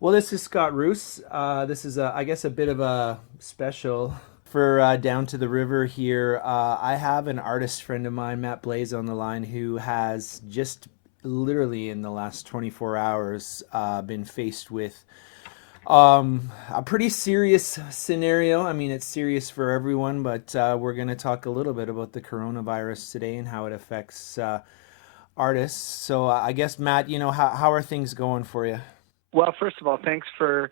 Well, this is Scott Roos. This is, I guess, a bit of a special for Down to the River here. I have an artist friend of mine, Matt Blais, on the line who has just literally in the last 24 hours been faced with a pretty serious scenario. I mean, it's serious for everyone, but we're going to talk a little bit about the coronavirus today and how it affects artists. So I guess, Matt, how are things going for you? Well, first of all, thanks for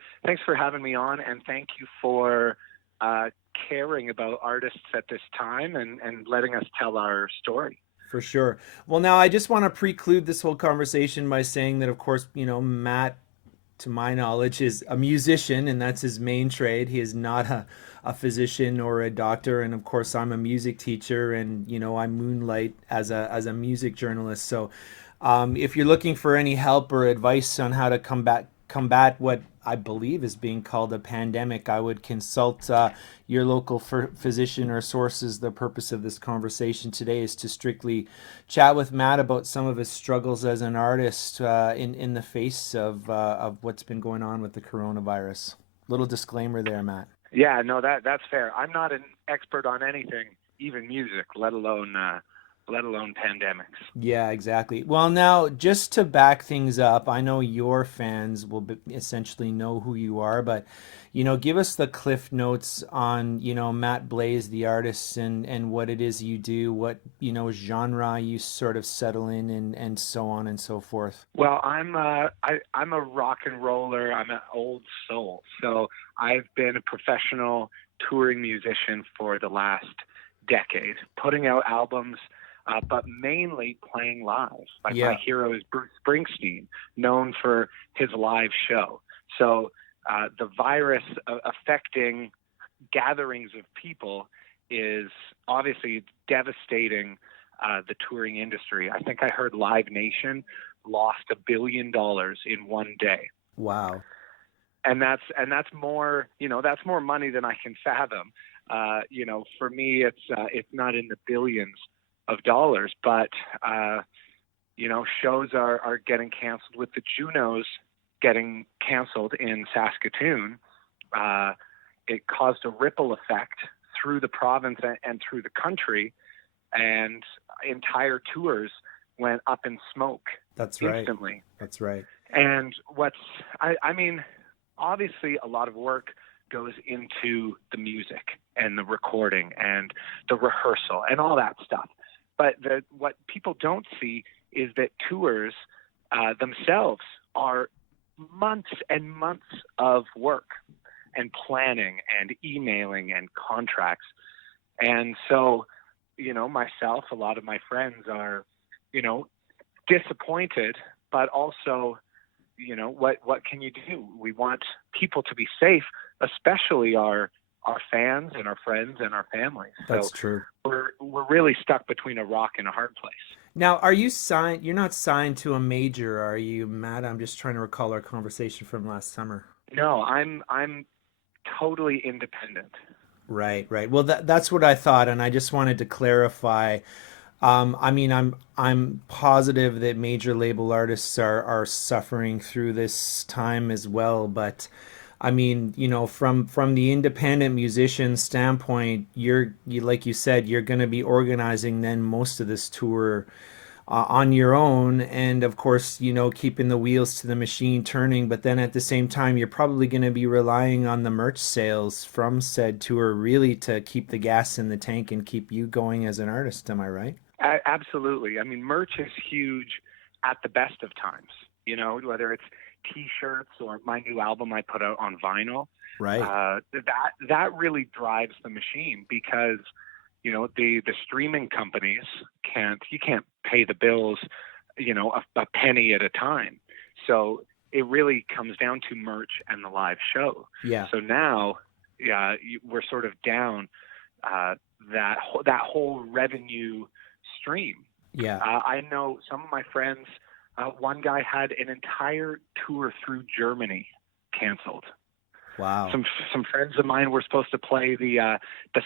having me on, and thank you for uh, caring about artists at this time and letting us tell our story. For sure. Well, now I just want to preclude this whole conversation by saying that, of course, Matt, to my knowledge, is a musician and that's his main trade. He is not a physician or a doctor. And of course, I'm a music teacher and, I moonlight as a music journalist. So if you're looking for any help or advice on how to combat what I believe is being called a pandemic, I would consult your local physician or sources. The purpose of this conversation today is to strictly chat with Matt about some of his struggles as an artist in the face of what's been going on with the coronavirus. Little disclaimer there, Matt. Yeah, no, that's fair. I'm not an expert on anything, even music, let alone pandemics. Yeah, exactly. Well, now, just to back things up, I know your fans will essentially know who you are, but, give us the cliff notes on, Matt Blais, the artist, and what it is you do, what, genre you sort of settle in, and so on and so forth. Well, I'm a rock and roller. I'm an old soul, so I've been a professional touring musician for the last decade, putting out albums, but mainly playing live. Like my Yeah. hero is Bruce Springsteen, known for his live show. So the virus affecting gatherings of people is obviously devastating the touring industry. I think I heard Live Nation lost $1 billion in one day, Wow. and that's more, that's more money than I can fathom. For me, it's not in the billions of dollars, but shows are getting canceled. With the Junos getting canceled in Saskatoon, it caused a ripple effect through the province and through the country, and entire tours went up in smoke That's right. instantly. That's right. And I mean, obviously a lot of work goes into the music and the recording and the rehearsal and all that stuff. But what people don't see is that tours themselves are months and months of work and planning and emailing and contracts. And so, myself, a lot of my friends are, you know, disappointed, but also, what can you do? We want people to be safe, especially our fans and our friends and our families. That's So true. we're really stuck between a rock and a hard place. Now, are you signed? You're not signed to a major, are you, Matt? I'm just trying to recall our conversation from last summer. No, I'm totally independent. Right, right. Well, that's what I thought, and I just wanted to clarify. I mean, I'm positive that major label artists are suffering through this time as well, but I mean, from the independent musician standpoint, you like you said, you're going to be organizing then most of this tour on your own, and of course, keeping the wheels to the machine turning. But then at the same time, you're probably going to be relying on the merch sales from said tour really to keep the gas in the tank and keep you going as an artist. Am I right? Absolutely. I mean, merch is huge at the best of times. Whether it's T-shirts or my new album I put out on vinyl, Right. that really drives the machine because the streaming companies can't pay the bills, a penny at a time. So it really comes down to merch and the live show. Yeah. So now, yeah, we're sort of down that whole revenue stream. Yeah. I know some of my friends. One guy had an entire tour through Germany canceled. Wow. Some friends of mine were supposed to play the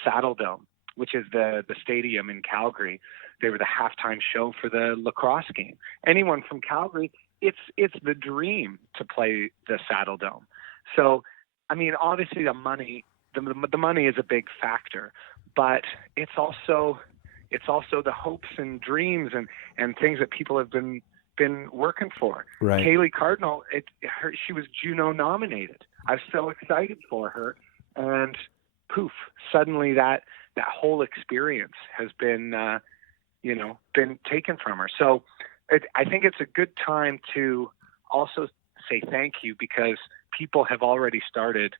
Saddle Dome, which is the stadium in Calgary. They were the halftime show for the lacrosse game. Anyone from Calgary it's the dream to play the Saddle Dome. So, I mean, obviously the money is a big factor, but it's also the hopes and dreams and things that people have been working for. Right. Kaylee Cardinal, she was Juno nominated. I was so excited for her, and poof, suddenly that whole experience has been been taken from her. So I think it's a good time to also say thank you, because people have already started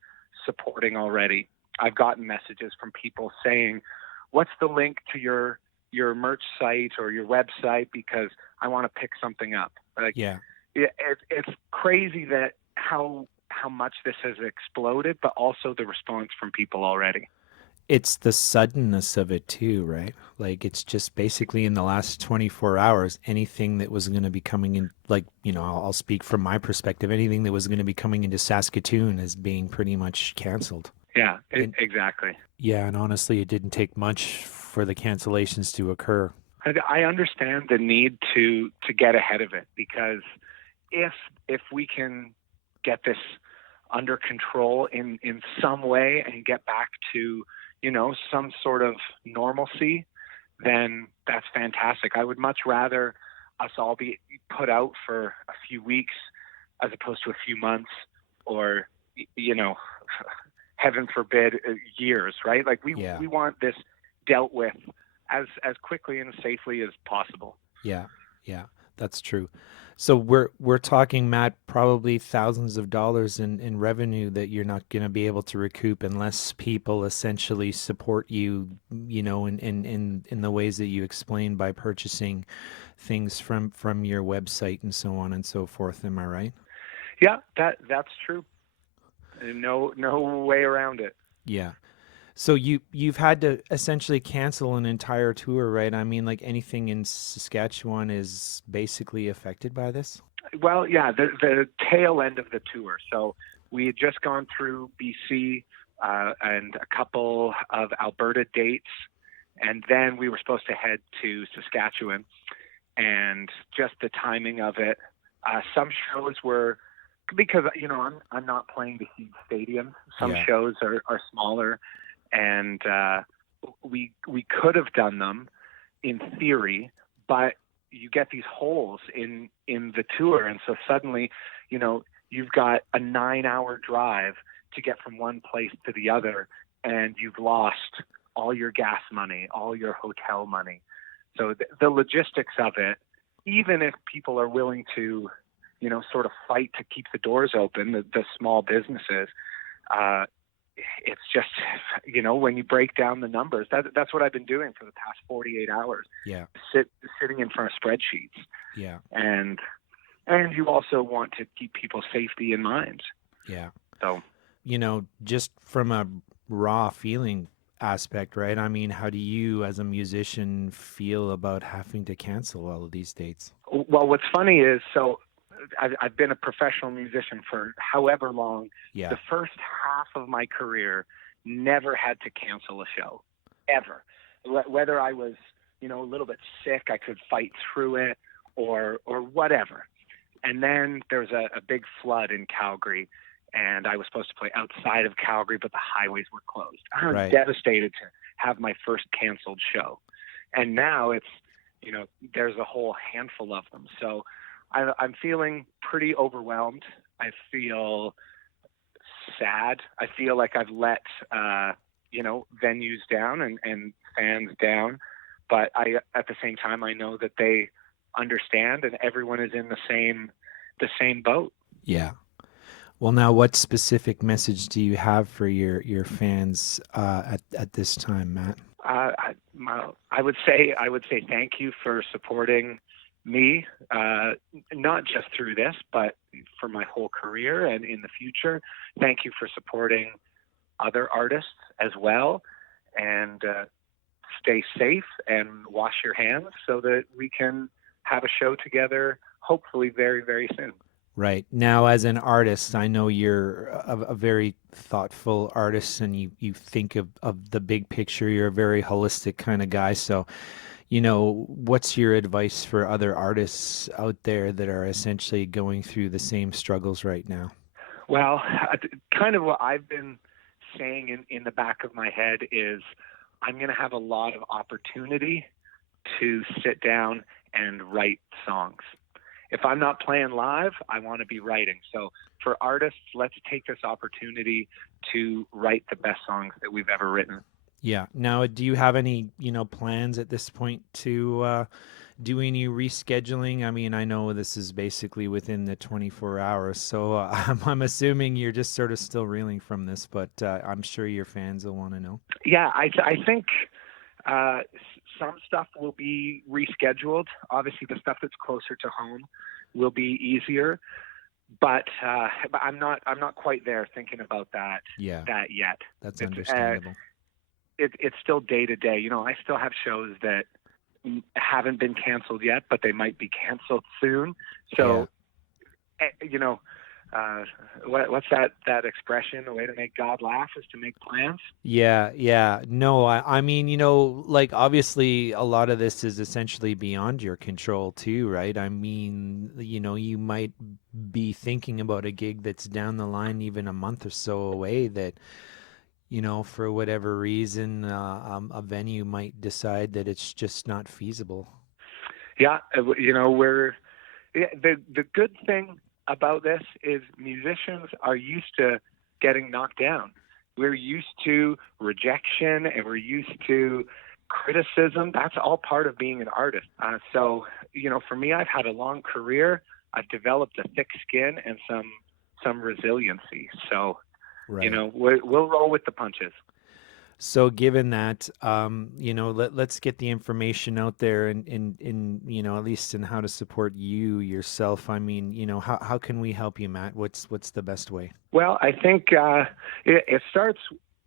supporting already. I've gotten messages from people saying, what's the link to your merch site or your website, because I want to pick something up. Like, Yeah. it's crazy that how much this has exploded, but also the response from people already. It's the suddenness of it too, right? Like it's just basically in the last 24 hours, anything that was going to be coming in, like, I'll speak from my perspective, anything that was going to be coming into Saskatoon is being pretty much canceled. Yeah, And exactly. yeah, and honestly, it didn't take much for the cancellations to occur. I understand the need to get ahead of it, because if we can get this under control in some way and get back to some sort of normalcy, then that's fantastic. I would much rather us all be put out for a few weeks as opposed to a few months, or heaven forbid, years, right? Like we want this dealt with as quickly and safely as possible. Yeah, yeah, that's true. So we're talking, Matt, probably thousands of dollars in revenue that you're not going to be able to recoup unless people essentially support you, in the ways that you explained, by purchasing things from your website and so on and so forth. Am I right? Yeah, that's true. No way around it. Yeah. So you've had to essentially cancel an entire tour, right? I mean, like anything in Saskatchewan is basically affected by this. Well, yeah, the tail end of the tour. So we had just gone through BC and a couple of Alberta dates, and then we were supposed to head to Saskatchewan. And just the timing of it, some shows were, because I'm not playing the huge stadiums. Some shows are smaller. And we could have done them in theory, but you get these holes in the tour, and so suddenly, you've got a 9-hour drive to get from one place to the other, and you've lost all your gas money, all your hotel money. So the logistics of it, even if people are willing to, sort of fight to keep the doors open, the small businesses. It's just, when you break down the numbers, that's what I've been doing for the past 48 hours. Yeah. Sitting in front of spreadsheets. Yeah. And you also want to keep people's safety in mind. Yeah. So, just from a raw feeling aspect, right? I mean, how do you as a musician feel about having to cancel all of these dates? Well, what's funny is, so I've been a professional musician for however long. Yeah. The first half of my career never had to cancel a show, ever. Whether I was, a little bit sick, I could fight through it, or whatever. And then there's a big flood in Calgary, and I was supposed to play outside of Calgary, but the highways were closed. I was devastated to have my first canceled show. And now it's, there's a whole handful of them. So I'm feeling pretty overwhelmed. I feel sad. I feel like I've let, venues down and fans down. But at the same time, I know that they understand, and everyone is in the same boat. Yeah. Well, now, what specific message do you have for your fans at this time, Matt? I would say thank you for supporting me, not just through this, but for my whole career and in the future. Thank you for supporting other artists as well, and stay safe and wash your hands so that we can have a show together, hopefully very, very soon. Right. Now, as an artist, I know you're a very thoughtful artist, and you think of the big picture. You're a very holistic kind of guy. So, what's your advice for other artists out there that are essentially going through the same struggles right now? Well, kind of what I've been saying in the back of my head is I'm going to have a lot of opportunity to sit down and write songs. If I'm not playing live, I want to be writing. So for artists, let's take this opportunity to write the best songs that we've ever written. Yeah. Now, do you have any, plans at this point to do any rescheduling? I mean, I know this is basically within the 24 hours, so I'm assuming you're just sort of still reeling from this, but I'm sure your fans will want to know. Yeah, I think some stuff will be rescheduled. Obviously, the stuff that's closer to home will be easier, but I'm not quite there thinking about that Yeah, yet. that's understandable. It's still day to day. I still have shows that haven't been canceled yet, but they might be canceled soon. So, what's that expression? The way to make God laugh is to make plans. Yeah. No, I mean, like obviously a lot of this is essentially beyond your control too, right? I mean, you might be thinking about a gig that's down the line even a month or so away that, for whatever reason, a venue might decide that it's just not feasible. Yeah, the good thing about this is musicians are used to getting knocked down. We're used to rejection and we're used to criticism. That's all part of being an artist. So, for me, I've had a long career. I've developed a thick skin and some resiliency. So, Right. we'll roll with the punches. So given that, let's get the information out there and at least in how to support you yourself. I mean, how can we help you, Matt? What's the best way? Well, I think it starts,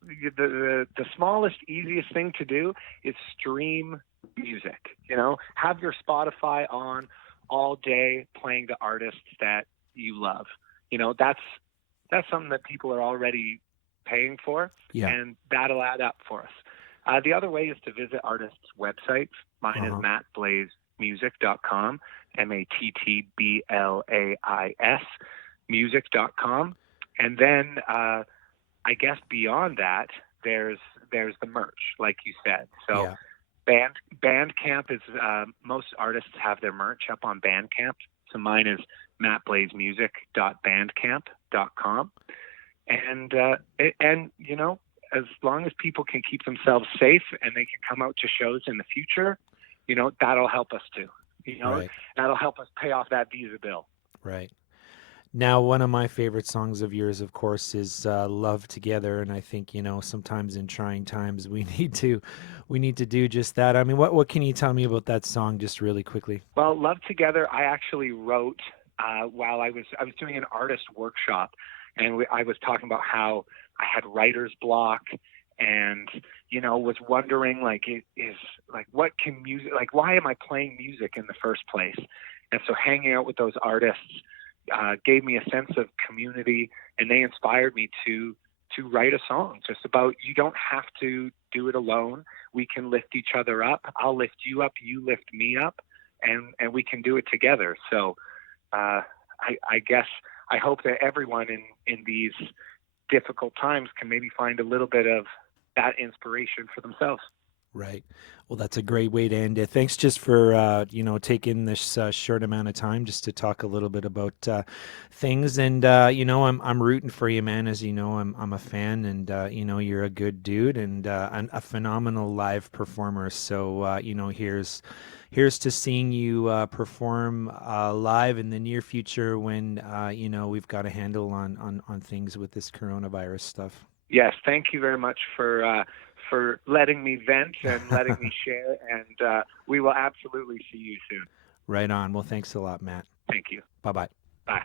the smallest, easiest thing to do is stream music. Have your Spotify on all day playing the artists that you love. That's something that people are already paying for, Yeah. and that'll add up for us. The other way is to visit artists' websites. Mine is mattblaismusic.com, MattBlais music.com. And then I guess beyond that, there's the merch, like you said. So Bandcamp is, most artists have their merch up on Bandcamp. So mine is mattblaismusic.bandcamp.com. And as long as people can keep themselves safe and they can come out to shows in the future, that'll help us too. Right. That'll help us pay off that visa bill. Right. Now, one of my favorite songs of yours, of course, is "Love Together," and I think sometimes in trying times we need to do just that. I mean, what can you tell me about that song, just really quickly? Well, "Love Together," I actually wrote while I was doing an artist workshop, and I was talking about how I had writer's block, and was wondering what can music, why am I playing music in the first place? And so hanging out with those artists gave me a sense of community, and they inspired me to write a song just about, you don't have to do it alone. We can lift each other up. I'll lift you up, you lift me up, and we can do it together. So I guess I hope that everyone in these difficult times can maybe find a little bit of that inspiration for themselves. Right. Well, that's a great way to end it. Thanks just for, taking this short amount of time just to talk a little bit about things. And, I'm rooting for you, man. As you know, I'm a fan, and, you're a good dude and a phenomenal live performer. So, here's to seeing you perform live in the near future when, we've got a handle on things with this coronavirus stuff. Yes. Thank you very much for letting me vent and letting me share. And we will absolutely see you soon. Right on. Well, thanks a lot, Matt. Thank you. Bye-bye. Bye.